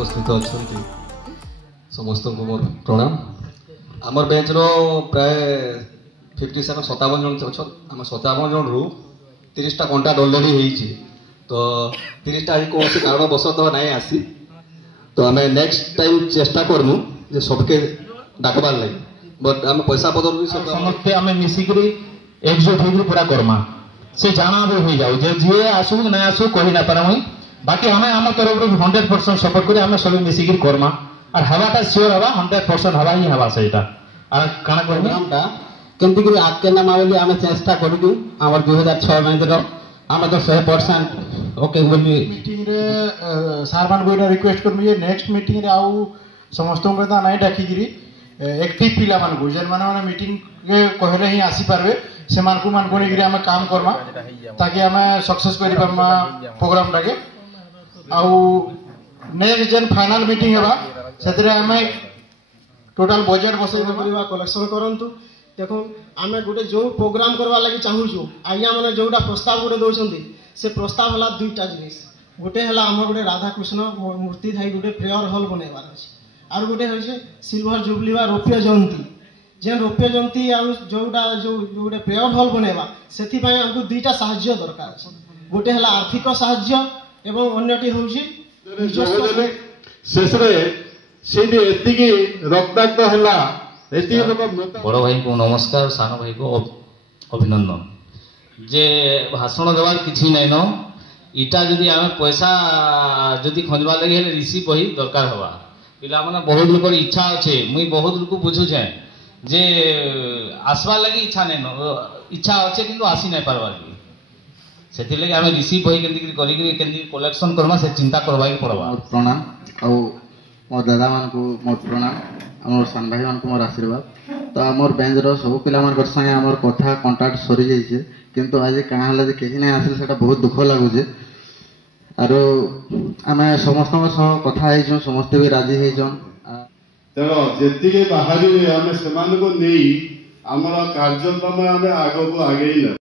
उपस्थित अच्छा समस्त को मोर प्रणाम। आमर बेंच रो प्राय 57 जन अच्छा आम 57 जन रु 30टा कंटाक्ट अलरेडी होती तो 30टा कौन से कारणवशतः नहीं आसी तो आम नेक्स्ट टाइम चेष्टा करमु जे सबके डाकबार लगे बट आम पैसा पतर भी समस्ते आम मिसिक एकजुट हो पूरा करमा से जाना भी हो जाऊ जे जी आसू ना आसू कही ना पारा मुई बाकी हमें आम तरफ 100% सपोर्ट करी आम सब मिसिक करमा और हवाटा सियोर हवा 100% हवा ही हवा सेटा और काना करना केमती कि आके ना मावली आम चेष्टा करू आम 2006 मैच आम तो 100% ओके बोली मीटिंग रे सार मान को रिक्वेस्ट करमु जे नेक्स्ट मीटिंग रे आउ समस्त को तो नहीं डाकिगिरी एक्टिव पिला मान को जन माने मीटिंग रे कहले ही आसी पारबे से मान को नेगिरी आम काम करमा ताकि आम सक्सेस करि परमा प्रोग्राम टाके आउ नेक्स्ट जन फाइनल मीटिंग हेबा सेतरे आम टोटल बजेट बसै करबा कलेक्शन करंतु देखो आम गोटे जो प्रोग्राम करवा लगी चाहूँ आज्ञा मैंने जोटा प्रस्ताव गोटे दौरान से प्रस्ताव है दुईटा जिनिस गोटे है आम गोटे राधाकृष्ण मूर्ति थाई गोटे प्रेयर हल बनवार अच्छे आर गोटे हूँ सिल्वर जुबली बा रौप्य जयंती जेन रौप्य जयंती जोटा जो गोटे प्रेयर हल बनवा से आमको दुईटा साहाय्य दरकार अच्छे गोटे है आर्थिक साहाय्य एवं अन्यटी हूँ शेष रक्ताक्त है बड़ भाई को नमस्कार सान भाई को अभिनंदन जे भाषण देवार किसी नाइन इटा जदि आम पैसा जदि खोजवा लगे हेले ऋषि बही दरकार हवा पिला माने बहुत लोक इच्छा अच्छे मुई बहुत लोक बुझुचे जे आसबार लगी इच्छा नहीं इच्छा अच्छे किंतु आसी नहीं पारबार से लगे आम ऋषि बही केंदी कलेक्शन करमा से चिंता करवा पड़वा प्रणाम आउ मोर दादा मान को मोर प्रणाम आम सान भाई मान को मोर आशीर्वाद तो आमर बेंच सब पिला संगे आमर कथा कंटाक्ट सरी जाइए किंतु आज क्या है कहीं नहीं आसिल से बहुत दुख लगुचे आरो आम समस्त कथा समस्ते भी राजी होन तेणु जी बाहर आम से कार्यक्रम आम आगे को आगे